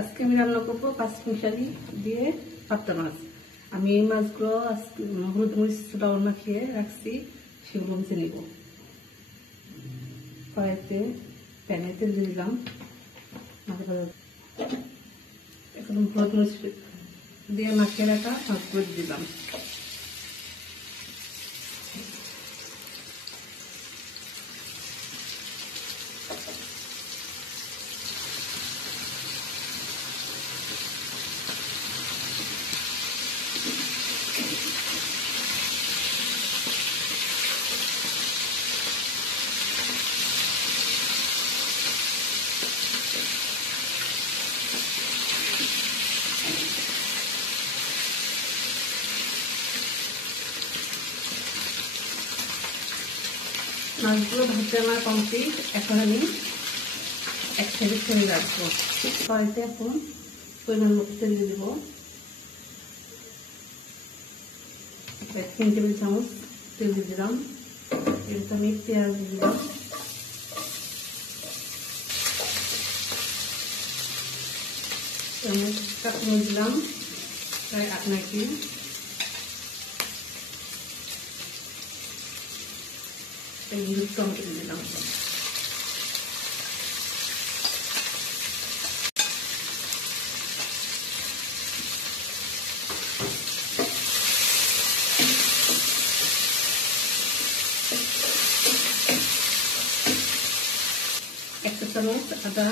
আজকে আমি রান্না করবো পাঁচমিশালি দিয়ে পাবদা মাছ। আমি এই মাছগুলো আজকে হলুদ মরিচ লবণ মাখিয়ে রাখছি, সেগুলো ভেজে নিব। কড়াইতে প্যানে তেল দিয়ে দিলাম, এখন হলুদ মরিচ দিয়ে মাখিয়ে রাখা মাছগুলো দিয়ে দিলাম। মাছগুলো ভাজতে আমার কমপ্লিট। এখন আমি এক সাইডে ছেড়ে রাখবো। কড়াইতে এখন পরিমাণ মতো তেল দিয়ে দেবো, 3 টেবিল চামচ তেল দিয়ে দিলাম। এরপর আমি পেঁয়াজ দিয়ে দিলাম, কাঁচামরিচ দিলাম প্রায় 8-9টি, টমেটো দিয়ে দিলাম। একটা চামচ আদা,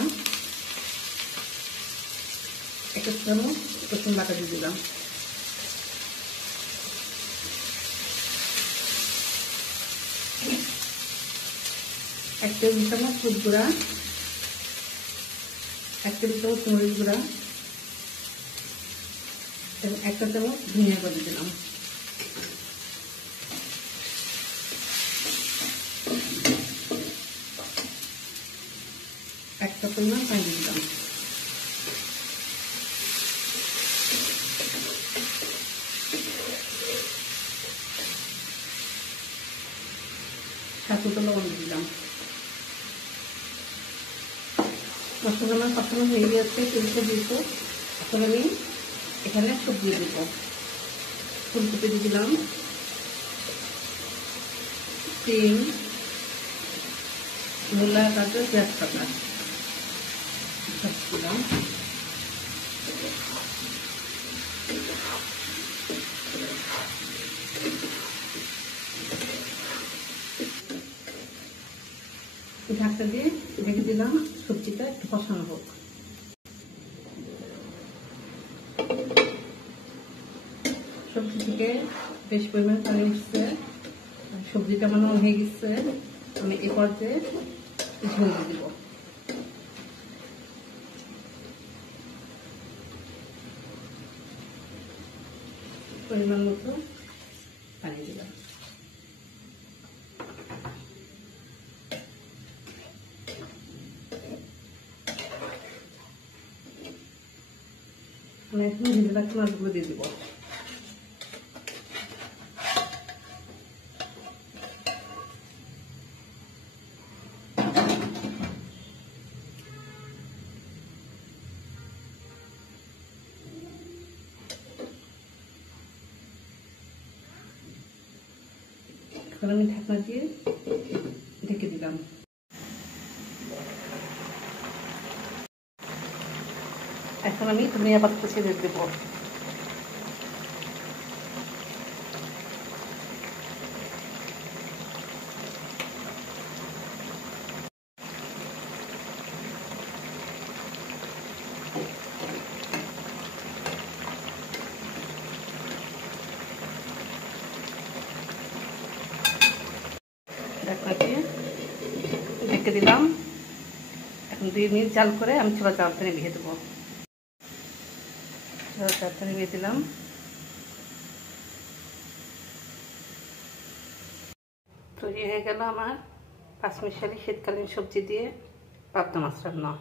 একটা চামচ রসুন বাটা দিয়ে দিলাম। এক টেবিল চামচ হলুদ গুঁড়া, 1 টেবিল চামচ মরিচ গুঁড়া এবং 1 চামচ ধনিয়া গুঁড়া দিয়ে দিলাম। এক কাপ পরিমাণ পানি দিয়ে দিলাম। স্বাদ মতো লবণ দিয়ে দিলাম। মশলা আমার কষানো হয়ে গেছে, তেলটা দিয়েছি। এখন আমি এখানে সবজি দেব। ফুলকপি দিয়ে দিলাম, সিম, মূলা, গাজর, পেঁয়াজ পাতা দিলাম। ঢাকনা দিয়ে ঢেকে দিলাম, সবজিটা একটু কষানো হোক। সবজি থেকে বেশ পরিমাণে পানি উঠছে, সবজিটা মনে হয়ে গেছে। আমি এ পর্যায়ে ঝোল দিয়ে দিব। পরিমাণ মতো পানি দিলাম। এখন ভেজে রাখা মাছগুলো দিয়ে দিব। এখন আমি ঢাকনা দিয়ে ঢেকে দিলাম। এখন আমি ধনিয়া পাতা ছেড়ে দেব। ঢেকে দিলাম। এখন 2 মিনিট জাল করে আমি ছোলা চালটা নিভিয়ে দেবো। ছোলা চালটা নিভিয়ে দিলাম। তৈরি হয়ে গেল আমার পাঁচমিশালি শীতকালীন সবজি দিয়ে পাবদা মাছ রান্না।